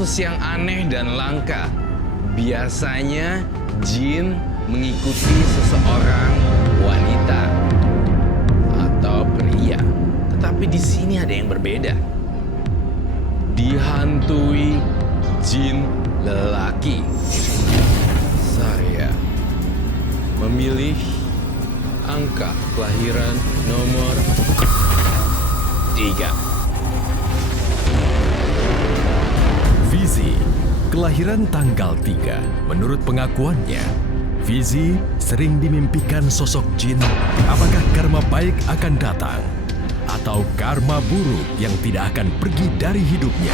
kasus yang aneh dan langka. Biasanya jin mengikuti seseorang wanita atau pria. Tetapi di sini ada yang berbeda. Dihantui jin lelaki. Saya memilih angka kelahiran nomor 3. Fizi, kelahiran tanggal 3. Menurut pengakuannya, Fizi sering dimimpikan sosok jin. Apakah karma baik akan datang? Atau karma buruk yang tidak akan pergi dari hidupnya?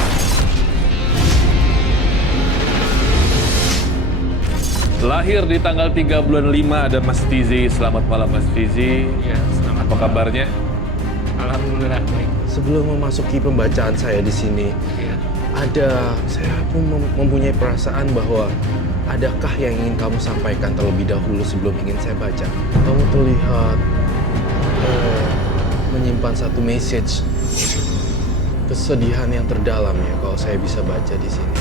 Lahir di tanggal 3 bulan 5 ada Mas Fizi. Selamat malam Mas Fizi. Ya, selamat Apa kabarnya? Alhamdulillah baik. Sebelum memasuki pembacaan saya di sini, saya pun mempunyai perasaan bahwa adakah yang ingin kamu sampaikan terlebih dahulu sebelum ingin saya baca? Kamu terlihat menyimpan satu message kesedihan yang terdalam ya kalau saya bisa baca di sini.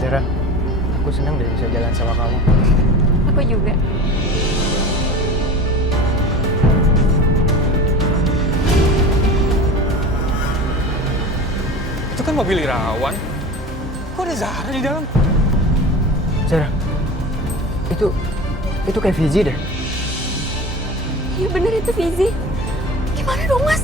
Zara, aku senang deh bisa jalan sama kamu. Aku juga. Itu kan mobil Irawan. Kok ada Zara di dalam? Zara, itu kayak Fizi deh. Iya bener itu Fizi. Gimana dong Mas?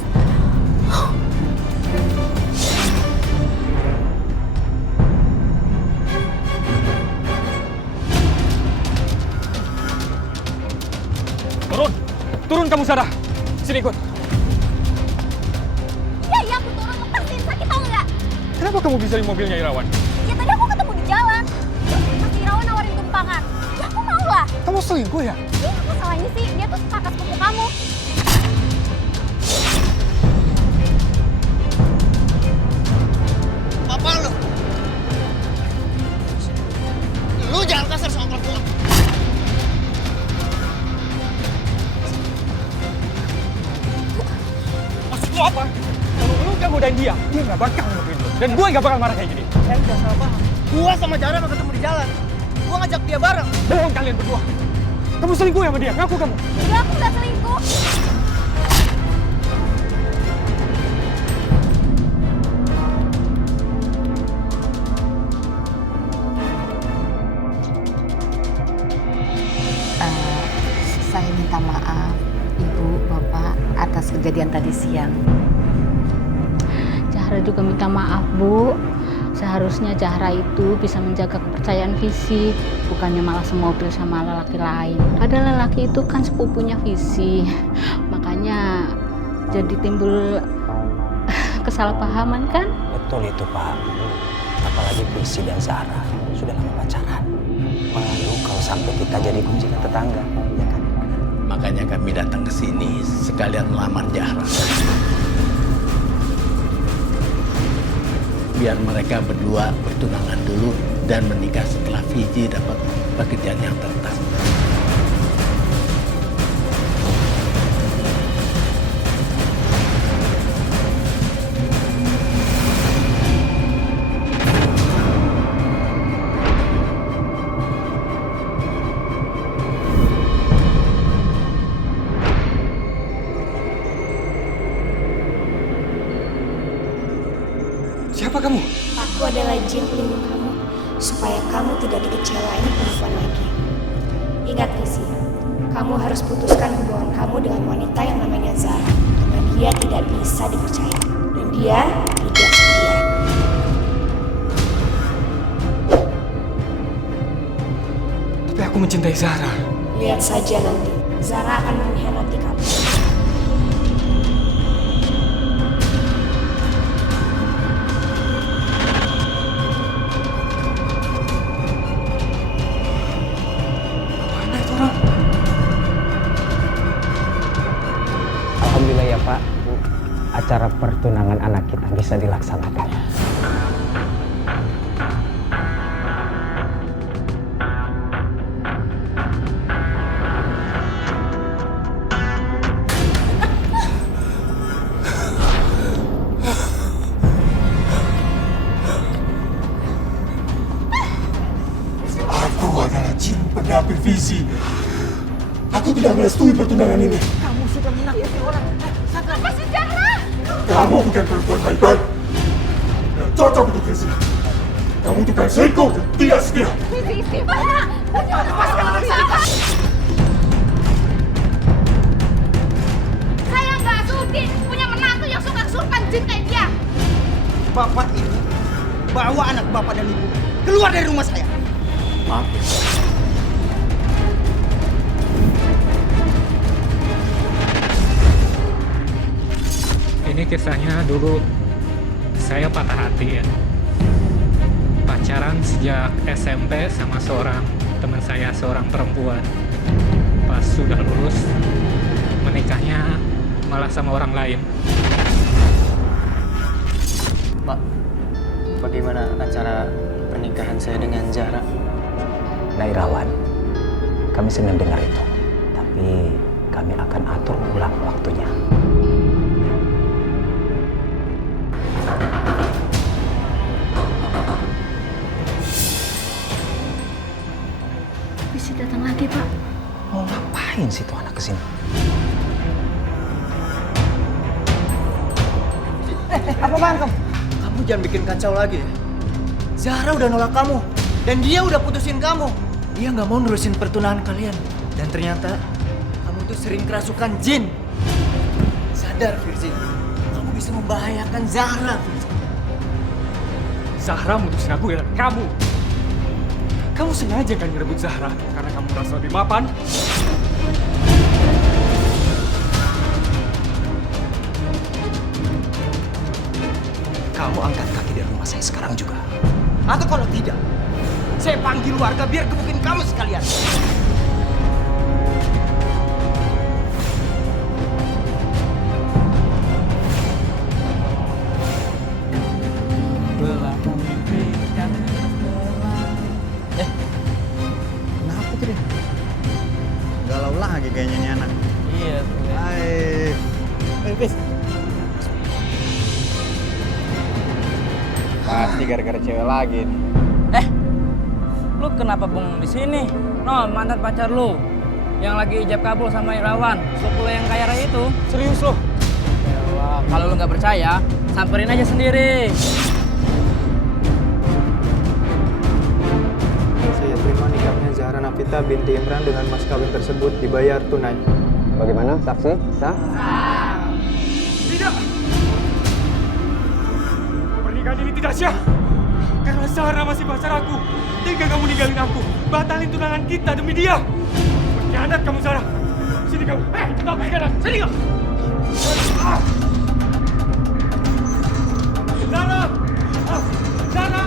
Turun kamu Zara. Sini ikut. Ya aku turun, lepasin, sakit tau nggak? Kenapa kamu bisa di mobilnya Irawan? Ya tadi aku ketemu di jalan. Mas Irawan nawarin tumpangan. Ya aku mau lah. Kamu selingkuh ya? Iya apa salahnya sih? Dia tuh kakak sepupu kamu. Apa lu? Lu jangan kasar sama perempuan. Maksud lu apa? Kalau lu gak godain dia gak bakal ngelakuin lu. Dan gue gak bakal marah kayak gini. Udah salah paham. Gua sama Jara mau ketemu di jalan. Gua ngajak dia bareng. Bohong kalian berdua. Kamu selingkuh sama dia, ngaku kamu. Enggak, aku nggak selingkuh. Saya minta maaf, Ibu, Bapak, atas kejadian tadi siang. Zahra juga minta maaf, Bu. Seharusnya Zahra itu bisa menjaga kepercayaan Fizi, bukannya malah semobil sama lelaki lain. Padahal lelaki itu kan sepupunya Fizi, makanya jadi timbul kesalahpahaman kan? Betul itu Pak. Apalagi Fizi dan Zahra sudah lama pacaran. Malu kalau sampai kita jadi kunjungan tetangga, ya kan? Makanya kami datang ke sini sekalian melamar Zahra. Biar mereka berdua bertunangan dulu dan menikah setelah Fizi dapat pekerjaan yang tetap. Siapa kamu? Aku adalah jin pelindung kamu, supaya kamu tidak dikecewain perempuan lagi. Ingat Fizi, kamu harus putuskan hubungan kamu dengan wanita yang namanya Zara, karena dia tidak bisa dipercaya, dan dia tidak setia. Tapi aku mencintai Zara. Lihat saja nanti, Zara akan mengkhianati kamu. Alhamdulillah ya Pak, Bu, acara pertunangan anak kita bisa dilaksanakan. Tapi visi, aku tidak merestui pertunangan ini. Kamu sudah menyakiti orang. Apa sih Zahra? Kamu bukan perempuan baik-baik. Tidak cocok untuk visi. Kamu tukang selingkuh dan tidak setia. Visi istimewa. Lepaskan anak saya. Saya nggak sudi punya menantu yang suka kesurupan jin kayak dia. Bapak ini bawa anak bapak dan ibu keluar dari rumah saya. Maaf. Ini kisahnya dulu saya patah hati ya. Pacaran sejak SMP sama seorang teman saya, seorang perempuan. Pas sudah lulus, menikahnya malah sama orang lain. Pak, bagaimana acara pernikahan saya dengan Zahra? Nah Irawan, kami senang dengar itu. Tapi kami akan atur ulang waktunya. Visi datang lagi, Pak. Mau ngapain sih tuh anak kesini? Apaan kamu? Kamu jangan bikin kacau lagi ya. Zahra udah nolak kamu. Dan dia udah putusin kamu. Dia nggak mau nerusin pertunangan kalian. Dan ternyata kamu tuh sering kerasukan jin. Sadar, Firzi. Kamu bisa membahayakan Zahra, Firzi. Zahra mutusin aku ya, kamu. Kamu sengaja kan ngerebut Zahra karena kamu merasa lebih mapan. Kamu angkat kaki dari rumah saya sekarang juga. Atau kalau tidak, saya panggil warga biar gebukin kamu sekalian. Kenapa tuh dia? Galau lagi kayaknya nih anak. Iya. Hai. Bis. Pasti gara-gara cewek lagi nih. Lu kenapa bengong di sini? No, mantan pacar lu yang lagi ijab kabul sama Irawan, sepupu lu yang kaya raya itu. Serius lo? Wah, kalau lu nggak percaya, samperin aja sendiri. Saya terima nikahnya Zahra Nafita binti Imran dengan mas kawin tersebut dibayar tunai. Bagaimana, saksi? Sah? Tidak! Pernikahan ini tidak sah. Karena Zahra masih pacar aku. Tega kamu ninggalin aku. Batalin tunangan kita demi dia. Berkhianat kamu, Zahra. Sini kamu. Kita berkhianat. Sini kamu. Zahra! Zahra!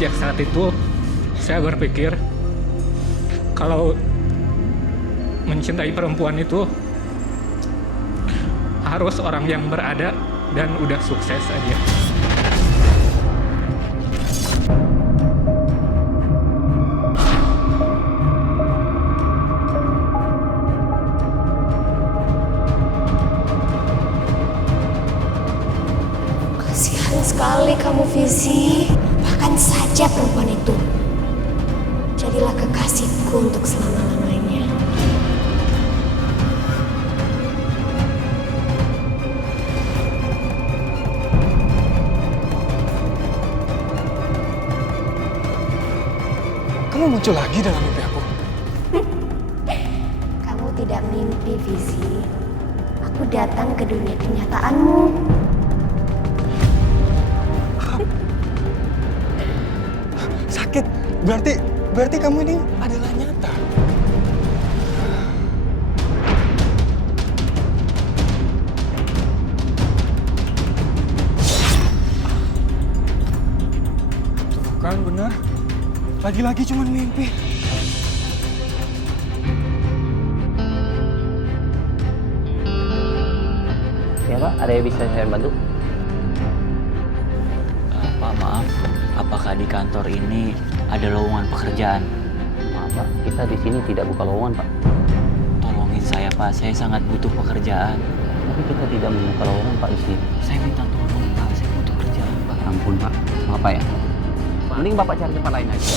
Sejak saat itu, saya berpikir kalau mencintai perempuan itu harus orang yang berada dan udah sukses aja. Kasihan sekali kamu, Visi. Lupakan saja perempuan itu. Jadilah kekasihku untuk selama-lamanya. Kamu muncul lagi dalam mimpi aku. Kamu tidak mimpi, Visi. Aku datang ke dunia kenyataanmu. Sakit. Berarti kamu ini adalah nyata. Tuh kan benar. Lagi-lagi cuma mimpi. Ya Pak, ada yang bisa saya bantu? Pak, maaf. Apakah di kantor ini ada lowongan pekerjaan? Maaf Pak, kita di sini tidak buka lowongan Pak. Tolongin saya Pak, saya sangat butuh pekerjaan. Tapi kita tidak membuka lowongan Pak di sini. Saya minta tolong Pak, saya butuh kerjaan Pak. Ampun Pak, maaf Pak ya. Mending Bapak cari tempat lain aja.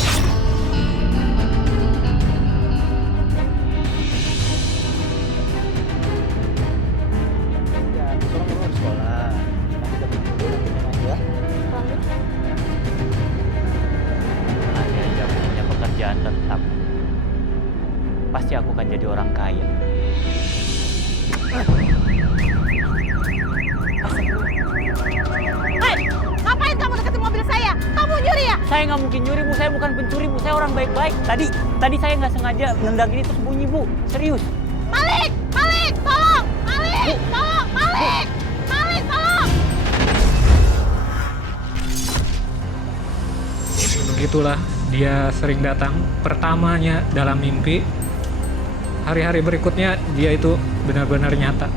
Nanti aja punya pekerjaan tetap. Pasti aku akan jadi orang kaya. Hei, ngapain kamu deketin mobil saya? Kamu nyuri ya? Saya nggak mungkin nyuri, Bu. Saya bukan pencuri, Bu. Saya orang baik-baik. Tadi saya nggak sengaja nendang ini terus bunyi, Bu. Serius. Malik! Malik! Tolong! Malik! Tolong! Malik! Malik, tolong! Begitulah dia sering datang. Pertamanya dalam mimpi. Hari-hari berikutnya dia itu benar-benar nyata.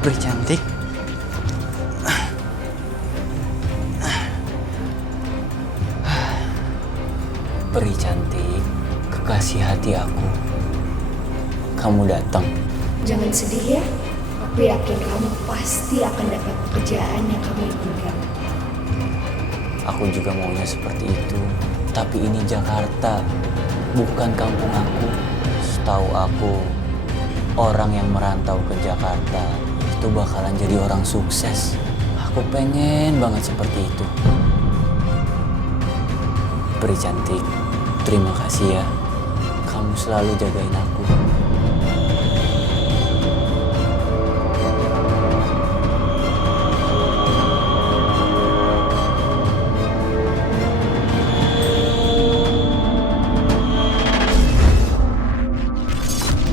Peri cantik. Peri cantik, kekasih hati aku. Kamu datang. Jangan sedih ya. Aku yakin kamu pasti akan dapat pekerjaan yang kamu inginkan. Aku juga maunya seperti itu. Tapi ini Jakarta, bukan kampung aku. Setahu aku, orang yang merantau ke Jakarta itu bakalan jadi orang sukses. Aku pengen banget seperti itu. Peri cantik, terima kasih ya. Kamu selalu jagain aku.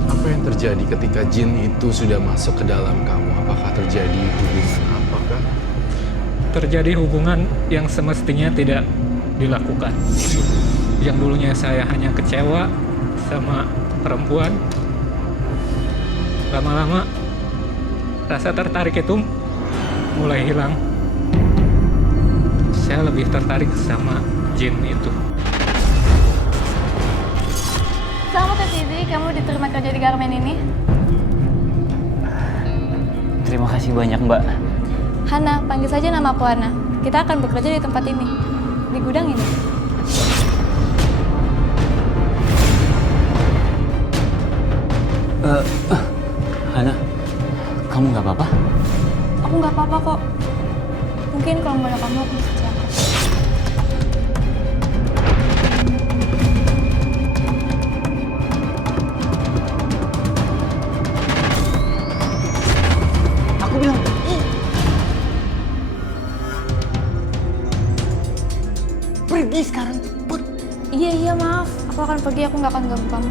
Apa yang terjadi ketika jin itu sudah masuk ke dalam kamu? Apakah terjadi hubungan apakah? Terjadi hubungan yang semestinya tidak dilakukan. Yang dulunya saya hanya kecewa sama perempuan, lama-lama rasa tertarik itu mulai hilang. Saya lebih tertarik sama jin itu. Selamat ya Fizi, kamu diterima kerja di garmen ini. Terima kasih banyak, Mbak. Hana, panggil saja nama aku Hana. Kita akan bekerja di tempat ini, di gudang ini. Hana, kamu nggak apa-apa? Aku nggak apa-apa kok. Mungkin kalau nggak ada kamu, aku bisa celaka. Aku bilang, pergi sekarang. Iya, maaf. Aku akan pergi, aku nggak akan ganggu kamu.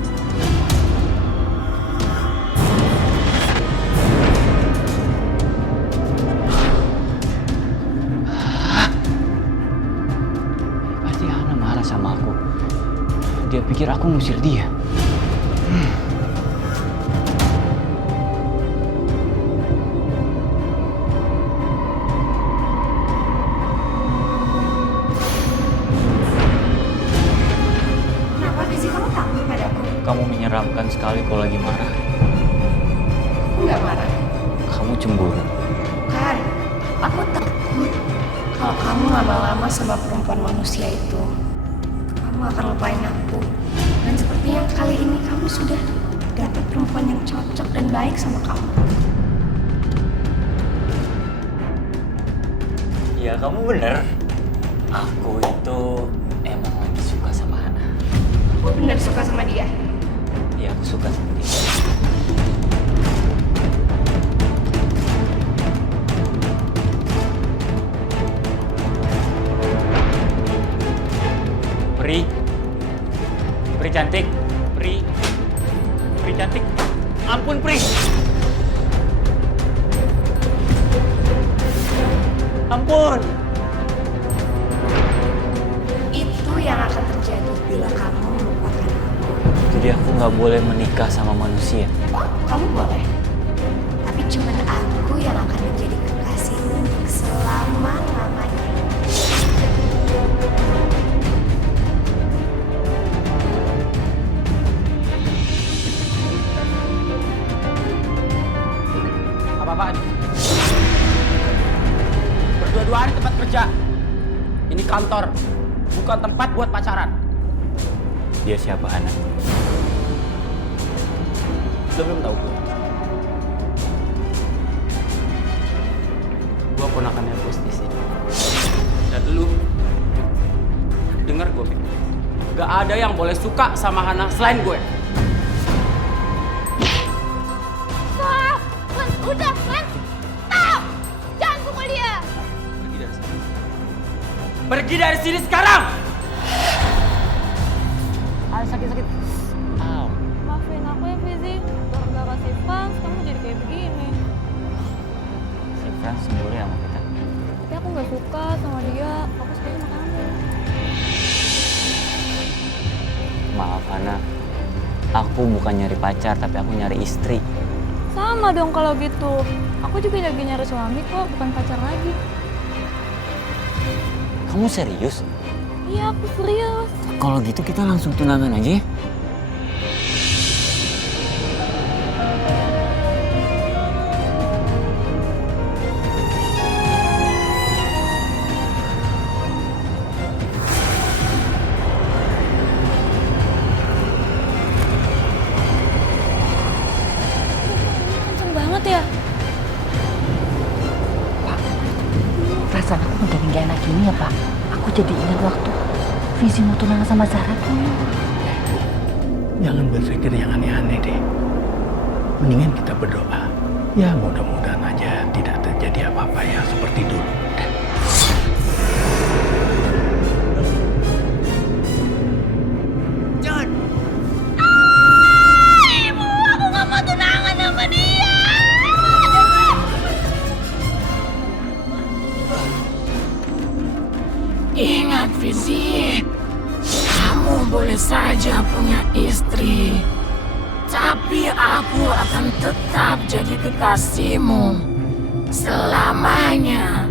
Pasti Hana marah sama aku. Dia pikir aku ngusir dia. Kenapa Fizi, kamu takut padaku? Kamu menyeramkan sekali kalau lagi marah. Aku nggak marah. Kamu cemburu. Kan, aku takut kalau kamu lama-lama sama perempuan manusia itu, kamu akan lupain aku. Dan sepertinya kali ini kamu sudah dapat perempuan yang cocok dan baik sama kamu. Ya, kamu bener. Aku itu emang lagi suka sama Hana. Aku benar suka sama dia. Iya, aku suka sama dia. Pri cantik, Pri cantik. Ampun, Pri. Ampun. Itu yang akan terjadi bila kamu melupakan aku. Jadi aku nggak boleh menikah sama manusia. Kamu boleh. Tapi cuman aku yang akan menjadi kekasihmu untuk selama-lamanya. Apa-apaan? Berdua-duaan di tempat kerja. Ini kantor, bukan tempat buat pacaran. Dia siapa, Hana? Belum tahu gue. Gue ponakannya bos di sini. Dan lu, denger gue, Bik. Gak ada yang boleh suka sama Hana selain gue. Stop! Man, udah, Man! Stop! Jangan pukul dia! Pergi dari sini. Pergi dari sini sekarang! Sakit-sakit. Maafin aku ya, Fizi. Gara-gara si Frans, kamu jadi kayak begini. Si Frans cemburu sama kita. Tapi aku nggak suka sama dia. Aku suka sama kamu. Maaf, Hana. Aku bukan nyari pacar, tapi aku nyari istri. Sama dong kalau gitu. Aku juga lagi nyari suami kok, bukan pacar lagi. Kamu serius? Iya, aku serius. Kalau gitu kita langsung tunangan aja ya? Kenceng banget ya. Perasaan aku menjadi gak enak gini ya Pak. Aku jadi ingat waktu Fizi mau tunangan sama Zara tuh. Jangan berpikir yang aneh-aneh deh. Mendingan kita berdoa. Ya mudah-mudahan aja tidak terjadi apa-apa ya seperti dulu. Jangan. Ibu, aku gak mau tunangan sama dia. Ingat, Fizi. Kamu boleh saja punya istri, tapi aku akan tetap jadi kekasihmu selamanya.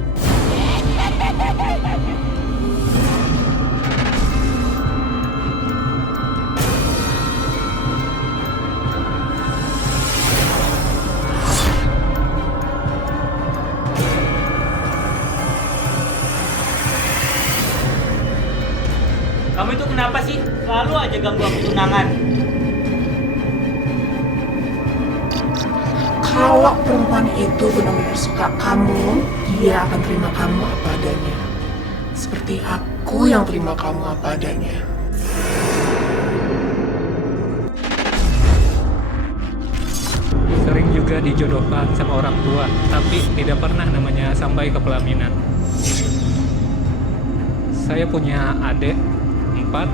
Kamu itu kenapa sih? Selalu aja ganggu aku tunangan. Kalau perempuan itu benar-benar suka kamu, dia akan terima kamu apa adanya. Seperti aku yang terima kamu apa adanya. Sering juga dijodohkan sama orang tua, tapi tidak pernah namanya sampai ke pelaminan. Saya punya adik 4,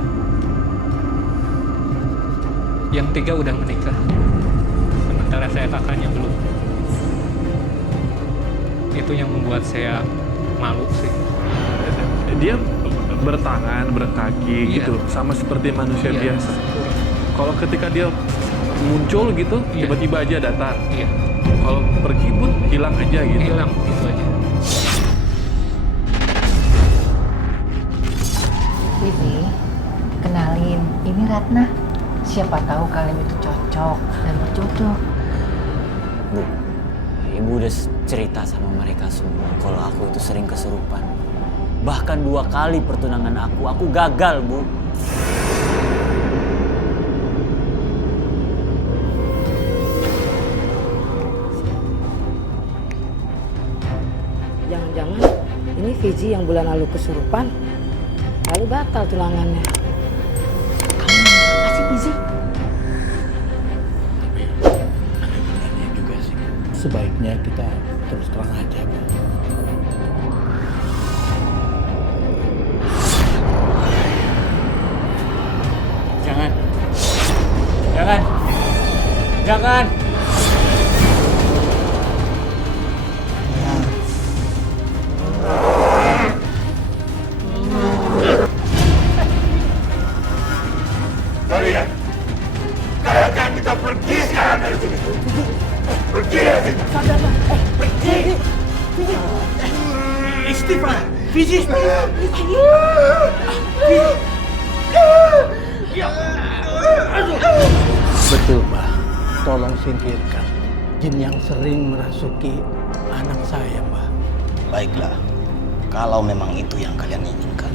yang 3 udah menikah, sementara saya kakaknya belum. Itu yang membuat saya malu sih. Dia bertangan, berkaki gitu, sama seperti manusia biasa. Kalau ketika dia muncul gitu, tiba-tiba aja datar. Kalau pergi pun hilang aja gitu. Hilang gitu aja. Fizi, kenalin, ini Ratna. Siapa tahu kalian itu cocok dan berjodoh. Bu, Ibu udah cerita sama mereka semua kalau aku itu sering kesurupan. Bahkan 2 kali pertunangan aku gagal, Bu. Jangan-jangan ini Fizi yang bulan lalu kesurupan, lalu batal tunangannya. Kamu apa sih, Fizi? Sebaiknya kita terus terang aja, Bu. Jangan. Jangan. Jangan. Kalian dari sini. Pergi dari sini. Pergi. Istighfar. Fizi. Betul, Mbak. Tolong singkirkan jin yang sering merasuki anak saya, Mbak. Baiklah, kalau memang itu yang kalian inginkan.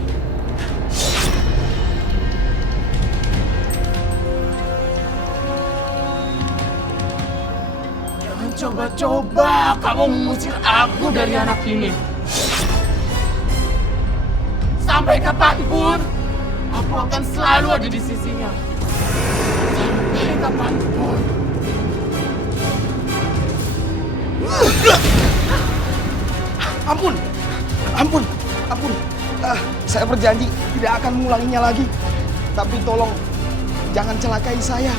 Jangan coba-coba kamu mengusir aku dari anak ini. Sampai kapanpun, aku akan selalu ada di sisinya. Sampai kapanpun. Ampun, ampun, ampun. Saya berjanji tidak akan mengulanginya lagi. Tapi tolong jangan celakai saya.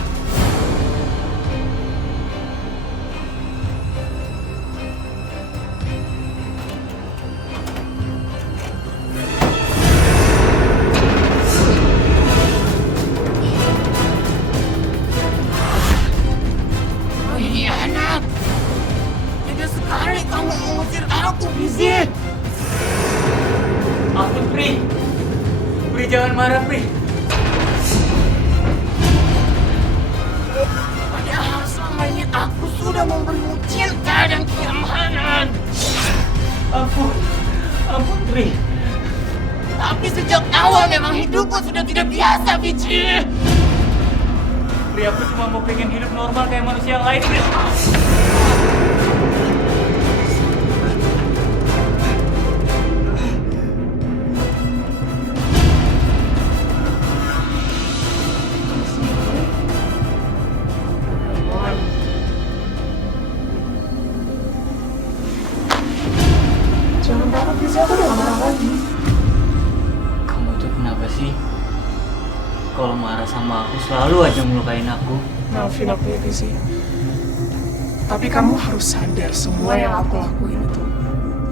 Pengkhianat! Tidak sekali kamu mengusir aku, Fizi! Ampun, Pri. Pri, jangan marah, Pri. Padahal selama ini aku sudah memberimu cinta dan kenyamanan. Ampun, Pri. Tapi sejak awal memang hidupku sudah tidak biasa, Fizi. Pri, aku cuma mau pengen hidup normal kayak manusia yang lain, Pri. Jangan marah, Fizi. Aku udah gak marah lagi. Kamu tuh kenapa sih? Kalau marah sama aku selalu aja melukain aku. Maafin aku ya, Fizi. Tapi kamu harus sadar semua yang aku lakuin itu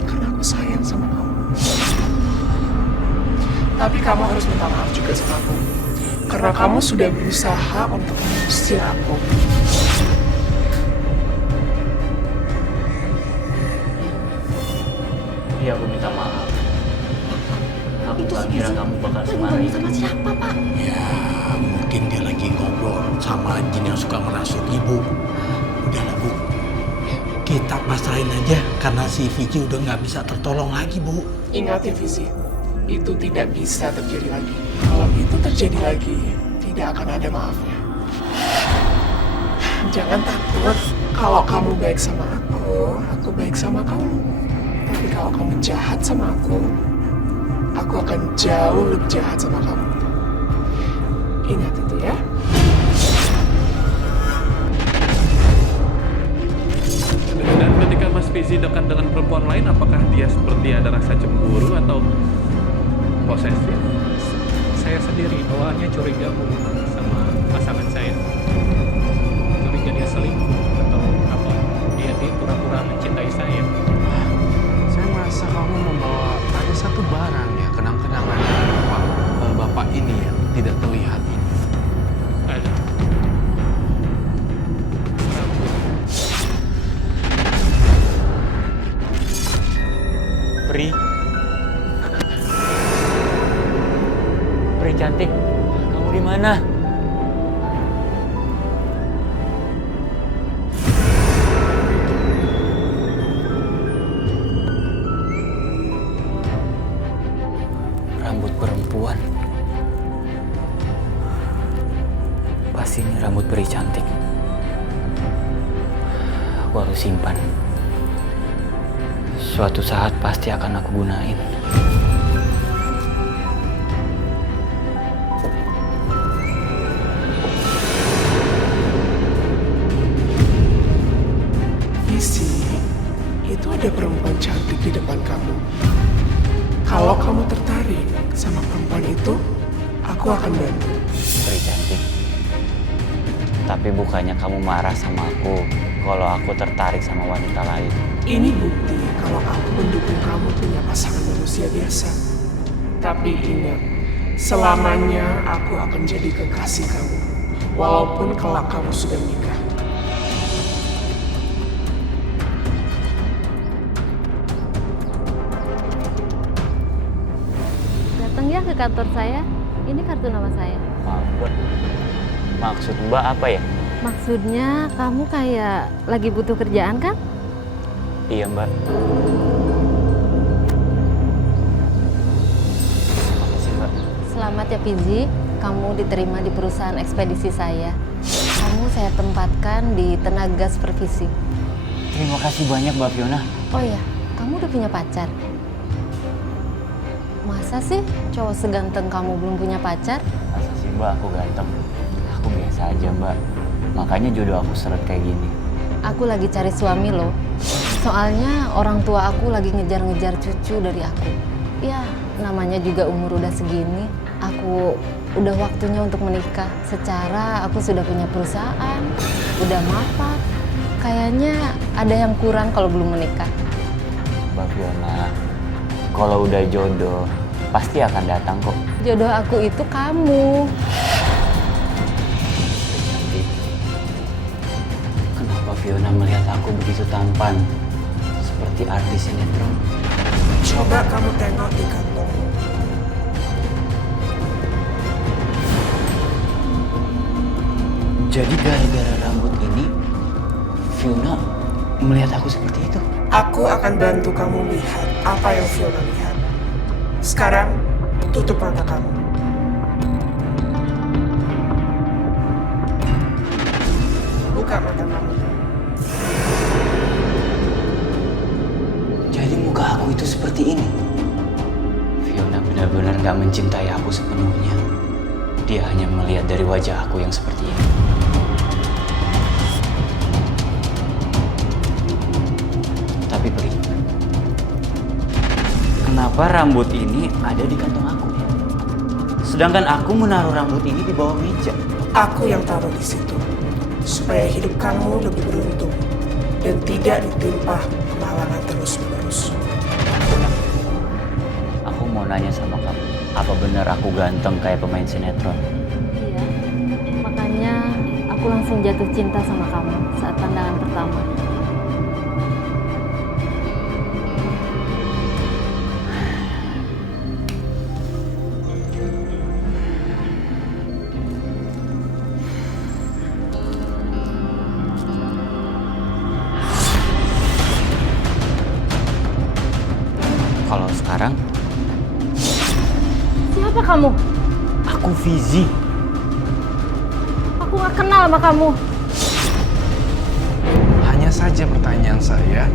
karena aku sayang sama kamu. Tapi kamu harus minta maaf juga sama aku. Karena kamu sudah berusaha untuk mengusir aku. Iya, aku minta maaf. Aku gak kira kamu bakal semarah itu. Sama siapa, Pak? Ya, mungkin dia lagi ngobrol sama jin yang suka merasuk ibu. Udahlah, Bu. Kita pasrahin aja karena si Vici udah nggak bisa tertolong lagi, Bu. Ingat ya, Fizi. Itu tidak bisa terjadi lagi. Kalau itu terjadi lagi, tidak akan ada maafnya. Jangan takut. Kalau kamu baik sama aku baik sama kamu. Tapi kalau kamu jahat sama aku akan jauh lebih jahat sama kamu. Ingat itu ya. Dan ketika Mas Fizi dekat dengan perempuan lain, apakah dia seperti ada rasa cemburu atau posesif? Saya sendiri bawaannya curiga Bu sama pasangan saya. Curiga dia selingkuh atau apa? Dia pura-pura mencintai saya. Saya merasa kamu membawa ada satu barang ya, kenang-kenangan bapak ini yang tidak terlihat ini. Ada. Pri. Pri cantik, kamu di mana? Rambut perempuan. Pasti ini rambut Pri cantik. Aku harus simpan. Suatu saat pasti akan aku gunain. Isi, itu ada perempuan cantik di depan kamu. Kalau kamu tertarik sama perempuan itu, aku akan bantu. Pri cantik. Tapi bukannya kamu marah sama aku kalau aku tertarik sama wanita lain. Ini bukti kalau aku mendukung kamu punya pasangan manusia biasa. Tapi ingat, selamanya aku akan jadi kekasih kamu. Walaupun kelak kamu sudah menikah. kantor saya. Ini kartu nama saya. Maaf, Mbak. Maksud Mbak apa ya? Maksudnya kamu kayak lagi butuh kerjaan kan? Iya, Mbak. Makasih, Mbak. Selamat ya Fizi, kamu diterima di perusahaan ekspedisi saya. Kamu saya tempatkan di tenaga supervisi. Terima kasih banyak, Mbak Fiona. Oh iya, kamu udah punya pacar? Masa sih cowok seganteng kamu belum punya pacar? Masa sih, Mbak, aku ganteng? Aku biasa aja, Mbak. Makanya jodoh aku seret kayak gini. Aku lagi cari suami loh. Soalnya orang tua aku lagi ngejar-ngejar cucu dari aku. Ya, namanya juga umur udah segini. Aku udah waktunya untuk menikah. Secara aku sudah punya perusahaan, udah mapan. Kayaknya ada yang kurang kalau belum menikah. Mbak Fiona, kalau udah jodoh, pasti akan datang kok. Jodoh aku itu kamu. Kenapa Fiona melihat aku begitu tampan? Seperti artis sinetron. Coba kamu tengok di kantong. Jadi gara-gara rambut ini, Fiona melihat aku seperti itu? Aku akan bantu kamu lihat apa yang Fiona lihat. Sekarang, tutup mata kamu. Buka mata kamu. Jadi muka aku itu seperti ini? Fiona benar-benar gak mencintai aku sepenuhnya. Dia hanya melihat dari wajah aku yang seperti ini. Tapi Pri, kenapa rambut ini ada di kantong aku? Sedangkan aku menaruh rambut ini di bawah meja. Aku yang taruh di situ. Supaya hidup kamu lebih beruntung. Dan tidak ditimpa kemalangan terus-menerus. Aku mau nanya sama kamu, apa benar aku ganteng kayak pemain sinetron? Iya, makanya aku langsung jatuh cinta sama kamu saat pandangan pertama. Kalau sekarang, Siapa kamu? aku Fizi. Aku gak kenal sama kamu. Hanya saja pertanyaan saya,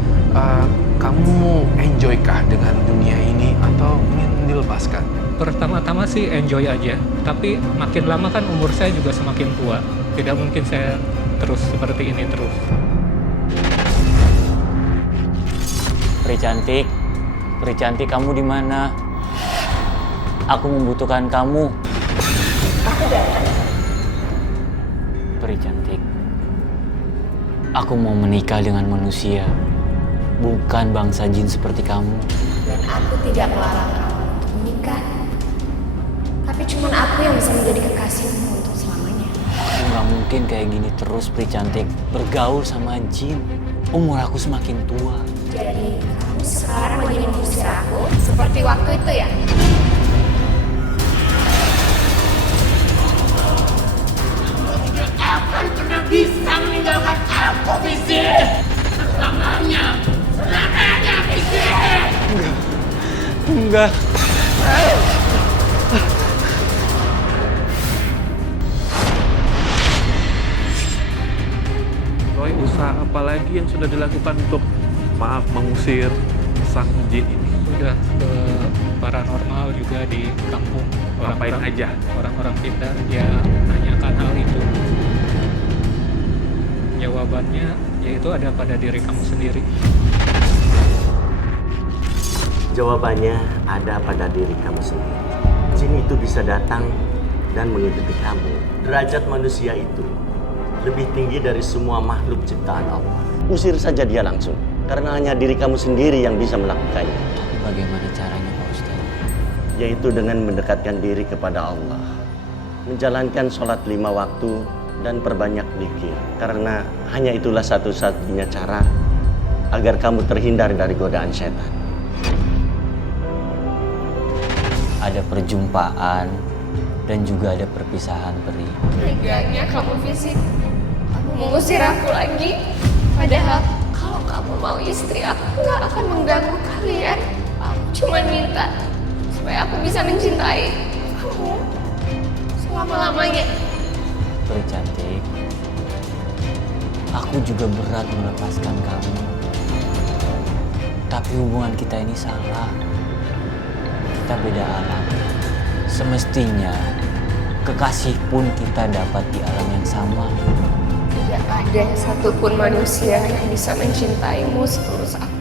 kamu enjoy-kah dengan dunia ini atau ingin dilepaskan? Pertama-tama sih enjoy aja, tapi makin lama kan umur saya juga semakin tua. Tidak mungkin saya terus seperti ini terus. Pri cantik, kamu di mana? Aku membutuhkan kamu. Pri cantik, aku mau menikah dengan manusia, bukan bangsa jin seperti kamu. Dan aku tidak melarang kamu untuk menikah. Tapi cuma aku yang bisa menjadi kekasihmu untuk selamanya. Aku nggak mungkin kayak gini terus, Pri cantik. Bergaul sama jin. Umur aku semakin tua. Jadi kamu sekarang lagi mengusir aku seperti waktu itu ya? Akan pernah bisa meninggalkan aku, Fizi. Selamanya Fizi. Enggak. Roy, usaha apa lagi yang sudah dilakukan untuk mengusir sang jin ini? Udah ke paranormal juga di kampung. Ngapain aja? Orang-orang kita ya nanyakan hal itu. Jawabannya yaitu ada pada diri kamu sendiri. Jawabannya ada pada diri kamu sendiri. Jin itu bisa datang dan mengikuti kamu. Derajat manusia itu lebih tinggi dari semua makhluk ciptaan Allah. Usir saja dia langsung, karena hanya diri kamu sendiri yang bisa melakukannya. Tapi bagaimana caranya, Pak Ustaz? Yaitu dengan mendekatkan diri kepada Allah. Menjalankan sholat 5 waktu dan perbanyak zikir. Karena hanya itulah satu-satunya cara agar kamu terhindar dari godaan setan. ada perjumpaan dan juga ada perpisahan, Peri. Teganya kamu fisik. Kamu mengusir aku lagi. Padahal kalau kamu mau istri, aku gak akan mengganggu kalian. Aku cuma minta supaya aku bisa mencintai kamu selama-lamanya. Peri cantik, aku juga berat melepaskan kamu. Tapi hubungan kita ini salah. Kita beda alam. Semestinya kekasih pun kita dapat di alam yang sama. Tidak ada satupun manusia yang bisa mencintaimu setulus aku.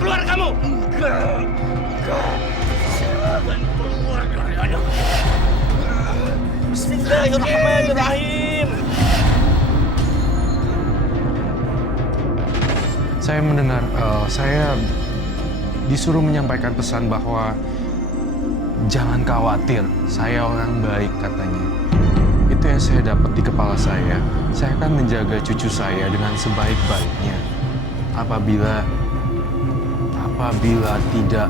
Keluar kamu! Keluar dari anak. Bismillahirrahmanirrahim. Saya mendengar, saya disuruh menyampaikan pesan bahwa jangan khawatir, saya orang baik katanya. Itu yang saya dapat di kepala saya. Saya akan menjaga cucu saya dengan sebaik-baiknya. Apabila tidak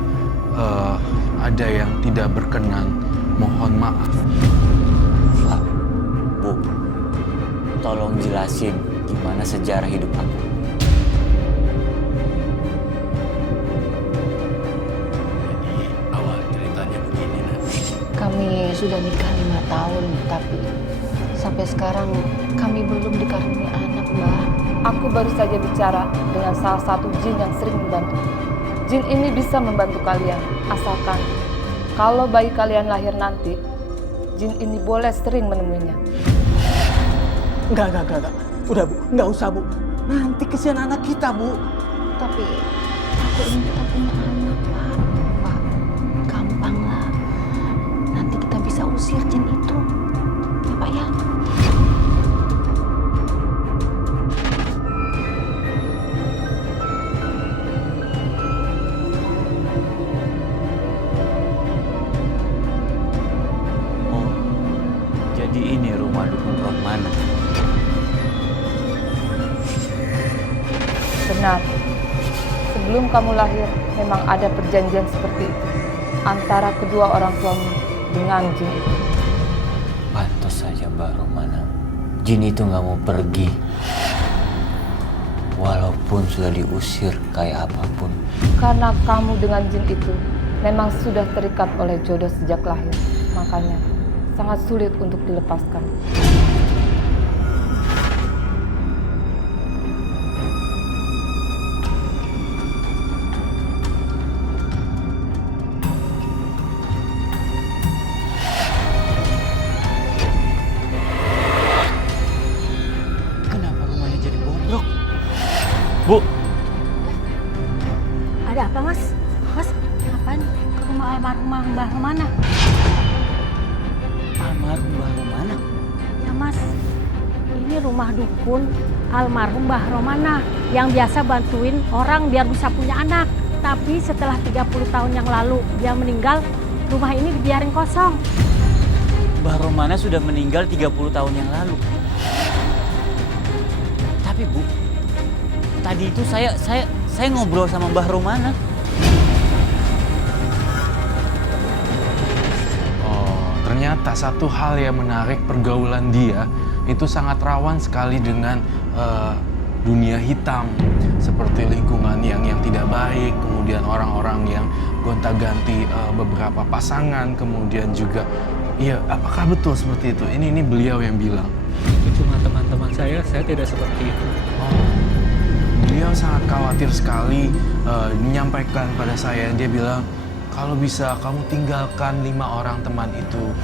ada yang tidak berkenan, mohon maaf. Pak, Bu, tolong jelasin gimana sejarah hidup aku. Awal ceritanya begini, Nak. Kami sudah nikah 5 tahun, tapi sampai sekarang kami belum dikaruniai anak, Mbak. Aku baru saja bicara dengan salah satu jin yang sering membantu. Jin ini bisa membantu kalian, asalkan kalau bayi kalian lahir nanti, jin ini boleh sering menemuinya. Enggak. Udah, Bu. Enggak usah, Bu. Nanti kesian anak kita, Bu. Tapi aku ingin kita punya anak, Pak. Pak, gampang lah. Nanti kita bisa usir jin itu. Ya, Pak ya? Jadi ini rumah dukun Rohmana. Benar. Sebelum kamu lahir, memang ada perjanjian seperti itu antara kedua orang tuamu dengan jin itu. Pantas saja Mbak Rohmana. Jin itu nggak mau pergi. Walaupun sudah diusir kayak apapun. Karena kamu dengan jin itu memang sudah terikat oleh jodoh sejak lahir. Makanya sangat sulit untuk dilepaskan. Kenapa rumahnya jadi bobrok? Bu! Ada apa, Mas? Mas, ngapain ke rumah almarhumah Mbah Romana? Almarhum Mbah Romana? Ya, Mas. Ini rumah dukun almarhum Mbah Romana yang biasa bantuin orang biar bisa punya anak. Tapi setelah 30 tahun yang lalu dia meninggal, rumah ini dibiarin kosong. Mbah Romana sudah meninggal 30 tahun yang lalu. Tapi Bu, tadi itu saya ngobrol sama Mbah Romana. Ternyata satu hal yang menarik, pergaulan dia itu sangat rawan sekali dengan dunia hitam, seperti lingkungan yang tidak baik, kemudian orang-orang yang gonta-ganti beberapa pasangan, kemudian juga, iya, apakah betul seperti itu? Ini beliau yang bilang. Itu cuma teman-teman saya tidak seperti itu. Beliau sangat khawatir sekali menyampaikan pada saya, dia bilang, kalau bisa kamu tinggalkan 5 orang teman itu.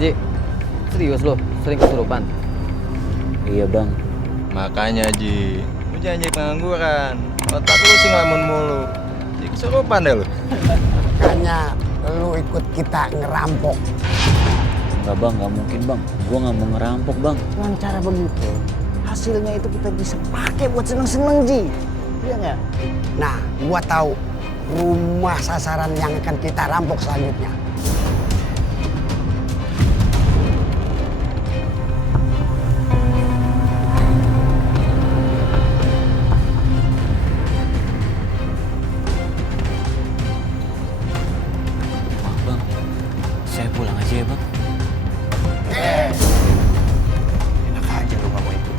Ji, serius lo, sering kesurupan? Iya Bang. Makanya Ji, lu jangan jadi pengangguran. Otak lu sih ngelamun mulu. Ji kesurupan deh lu. Makanya lu ikut kita ngerampok. Enggak Bang, nggak mungkin Bang. Gua nggak mau ngerampok Bang. Dengan cara begitu, hasilnya itu kita bisa pakai buat seneng-seneng, Ji. Iya nggak? Nah, gua tahu rumah sasaran yang akan kita rampok selanjutnya. Saya pulang aja ya, Bang. Enak aja lu nggak mau ikut.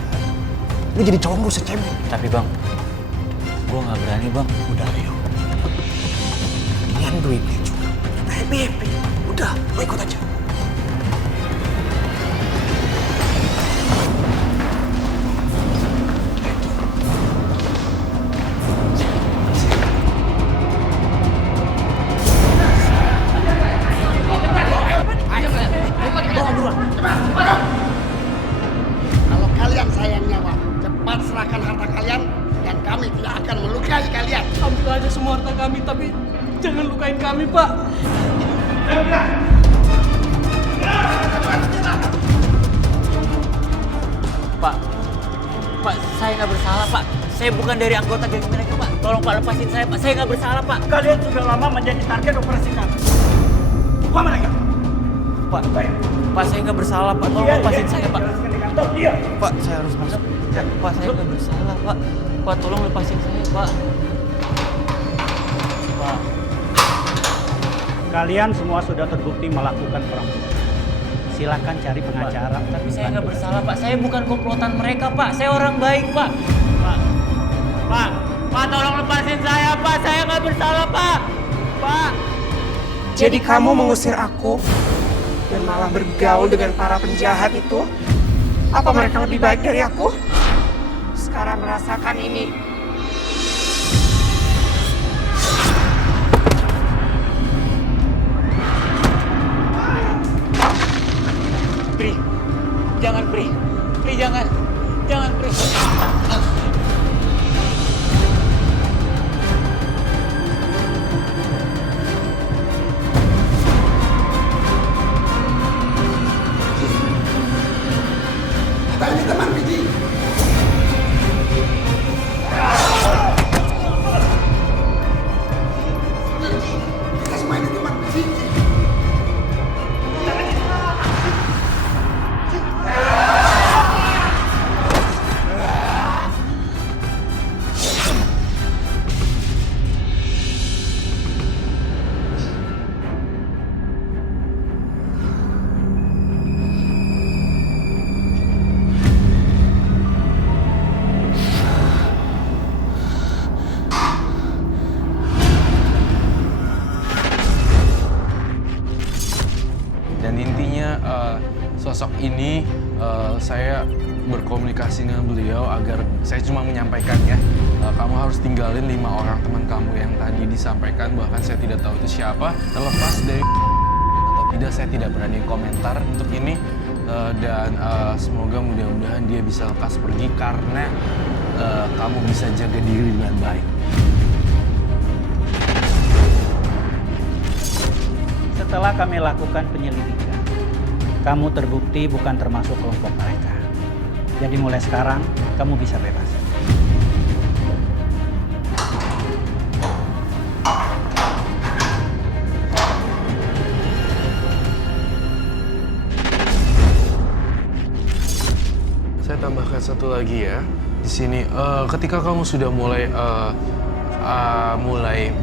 Lu jadi cowok gak usah cebol. Tapi Bang, gua nggak berani, Bang. Udah, ayo. Lihat duitnya juga. Kita happy-happy. Udah, lu ikut aja. Kalau kalian sayang nyawa, cepat serahkan harta kalian dan kami tidak akan melukai kalian. Ambil aja semua harta kami, tapi jangan lukain kami, Pak. Pak, saya nggak bersalah, Pak. Saya bukan dari anggota geng mereka, Pak. Tolong Pak lepasin saya, Pak. Saya nggak bersalah, Pak. Kalian sudah lama menjadi target operasi kami. Buka mereka. Pak, saya nggak bersalah, Pak. Tolong lepasin saya, Pak. Pak, saya harus masuk. Pak, saya nggak bersalah, Pak. Pak, tolong lepasin saya, Pak. Pak. Kalian semua sudah terbukti melakukan perampokan. Silakan cari pengacara. Tapi saya nggak bersalah, Pak. Saya bukan komplotan mereka, Pak. Saya orang baik, Pak. Pak, tolong lepasin saya, Pak. Saya nggak bersalah, Pak. Pak. Jadi kamu mengusir aku dan malah bergaul dengan para penjahat itu? Apa mereka lebih baik dari aku? Sekarang rasakan ini. Pri, jangan Pri. Pri, jangan. Jangan Pri. Kita ini teman, Biji. Kita semua ini teman, Biji. Dan intinya sosok ini saya berkomunikasi dengan beliau agar saya cuma menyampaikan ya, kamu harus tinggalin 5 orang teman kamu yang tadi disampaikan, bahkan saya tidak tahu itu siapa. Terlepas dari atau tidak, saya tidak berani komentar untuk ini. Dan semoga mudah-mudahan dia bisa lekas pergi karena kamu bisa jaga diri dengan baik. Setelah kami lakukan penyelidikan, kamu terbukti bukan termasuk kelompok mereka. Jadi mulai sekarang, kamu bisa bebas. Saya tambahkan satu lagi ya. Di sini, ketika kamu sudah mulai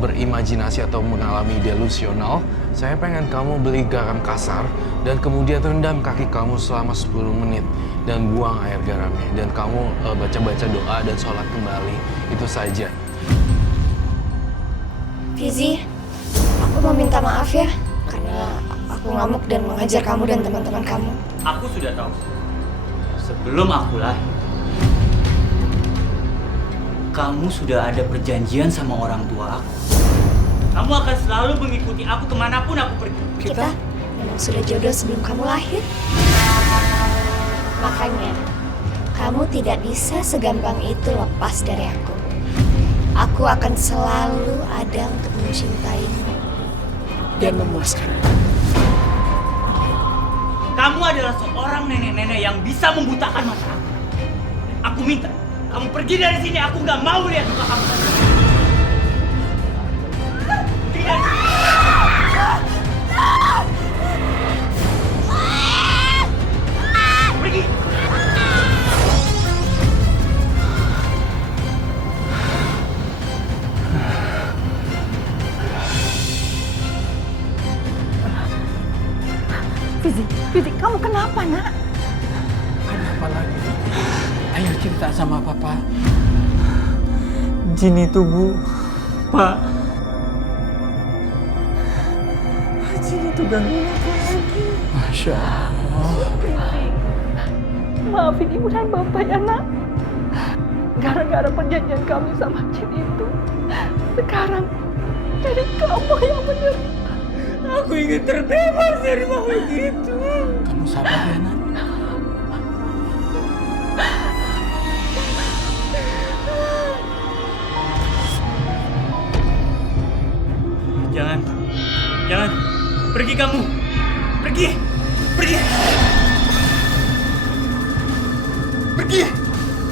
berimajinasi atau mengalami delusional, saya pengen kamu beli garam kasar dan kemudian rendam kaki kamu selama 10 menit dan buang air garamnya. Dan kamu baca-baca doa dan sholat kembali. Itu saja. Fizi, aku mau minta maaf ya karena aku ngamuk dan menghajar kamu dan teman-teman kamu. Aku sudah tahu. Sebelum aku lahir, kamu sudah ada perjanjian sama orang tua aku. Kamu akan selalu mengikuti aku kemanapun aku pergi. Kita memang sudah jodoh sebelum kamu lahir. Makanya, kamu tidak bisa segampang itu lepas dari aku. Aku akan selalu ada untuk mencintaimu dan memuaskanmu. Kamu adalah seorang nenek-nenek yang bisa membutakan mata aku. Aku minta kamu pergi dari sini. Aku nggak mau lihat muka kamu. Pergi dari sini. Pergi. Fizi, kamu kenapa, nak? Kenapa lagi? Ayo cerita sama papa. Jin itu, Bu. Pak. Jin itu gangguin aku lagi. Masya Allah. Maafin ibu dan bapak ya, nak. Gara-gara perjanjian kami sama Jin itu, sekarang jadi kamu yang menderita. Aku ingin terbebas dari makhluk itu. Kamu sabar ya, nak. Jangan. Pergi kamu. Pergi.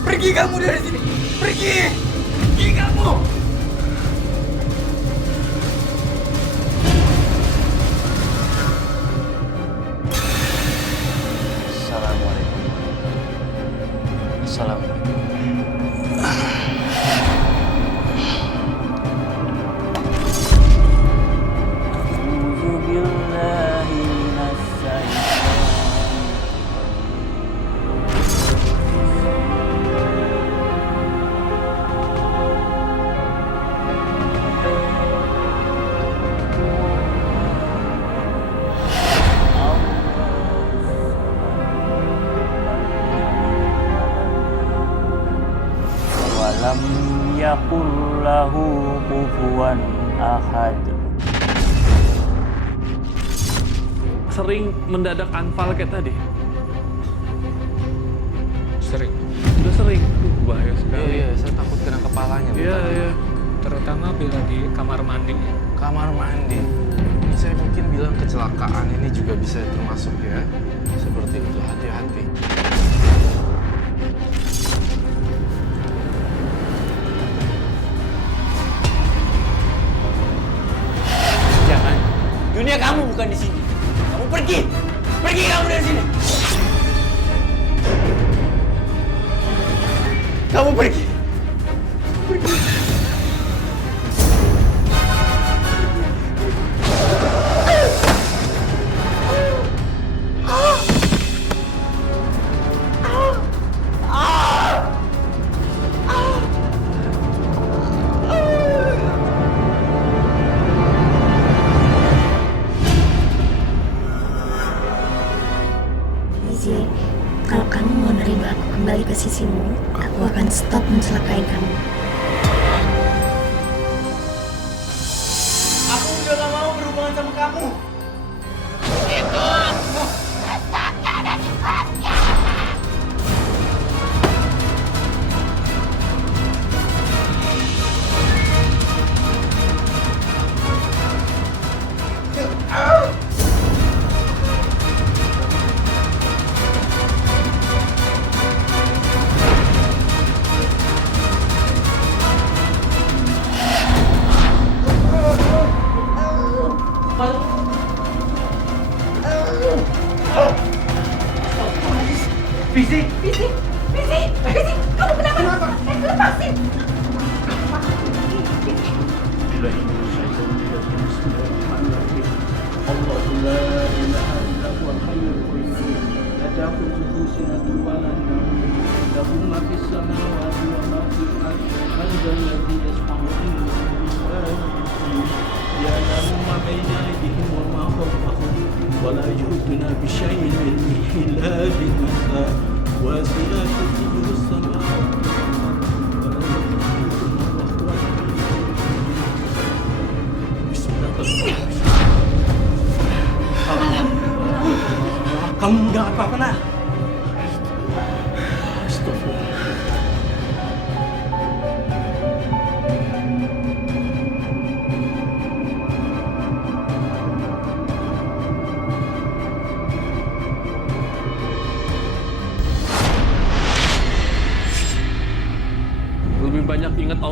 Pergi kamu dari sini. Pergi kamu. Assalamualaikum. Assalamualaikum. Walam yakul lahu kufuwan ahad. Sering mendadak anfal kayak tadi? Sering. Udah sering? Bahaya sekali. Iya, saya takut kena kepalanya. Iya. Terutama bila di kamar mandi. Kamar mandi. Ini saya mungkin bilang kecelakaan ini juga bisa termasuk ya. Seperti itu, hati-hati. Jangan. Dunia kamu bukan di sini. Kamu pergi kamu dari sini. Kamu pergi. Fizi, kalau kamu mau nerima aku kembali ke sisimu, aku akan stop mencelakai kamu. Aku udah gak mau berhubungan sama kamu. Itu. Rasakan akibatnya. Fizi, kamu kenapa? Lepasin. Allahu la ilaha illa huwal hayyul qayyum. La ta'khudhuhu sinatun wa la nawm. Lahu ma fis samawati wa ma fil ardi. Man dhal ladzi yashfa'u 'indahu illa bi'iذnihi. Ya'lamu ma bayna aydihim wa ma khalfahum. Wa la yuhituna bi shay'in min ilmihi illa bima sha'a. Wasi'a kursiyuhu as-samawati wal ardi. Bismillahirrahmanirrahim. Kamu nggak apa-apa, nak?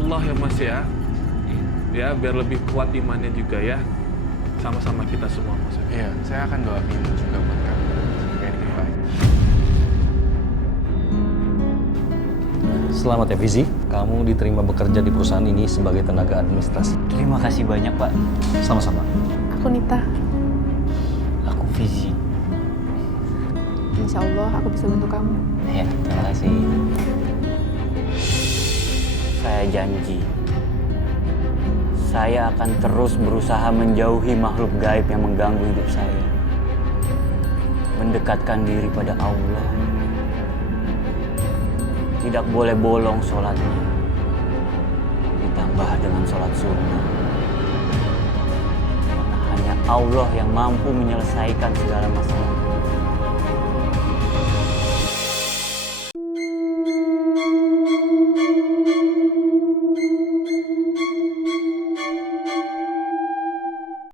Allah ya Mas ya. Ya, biar lebih kuat imannya juga ya. Sama-sama kita semua Mas. Iya, saya akan doain juga buat kamu. Semoga ini baik. Selamat ya Fizi, kamu diterima bekerja di perusahaan ini sebagai tenaga administrasi. Terima kasih banyak, Pak. Sama-sama. Aku Nita. Aku Fizi. Insya Allah aku bisa bantu kamu. Ya, terima kasih. Saya janji, saya akan terus berusaha menjauhi makhluk gaib yang mengganggu hidup saya. Mendekatkan diri pada Allah. Tidak boleh bolong sholatnya. Ditambah dengan sholat sunnah. Karena hanya Allah yang mampu menyelesaikan segala masalah.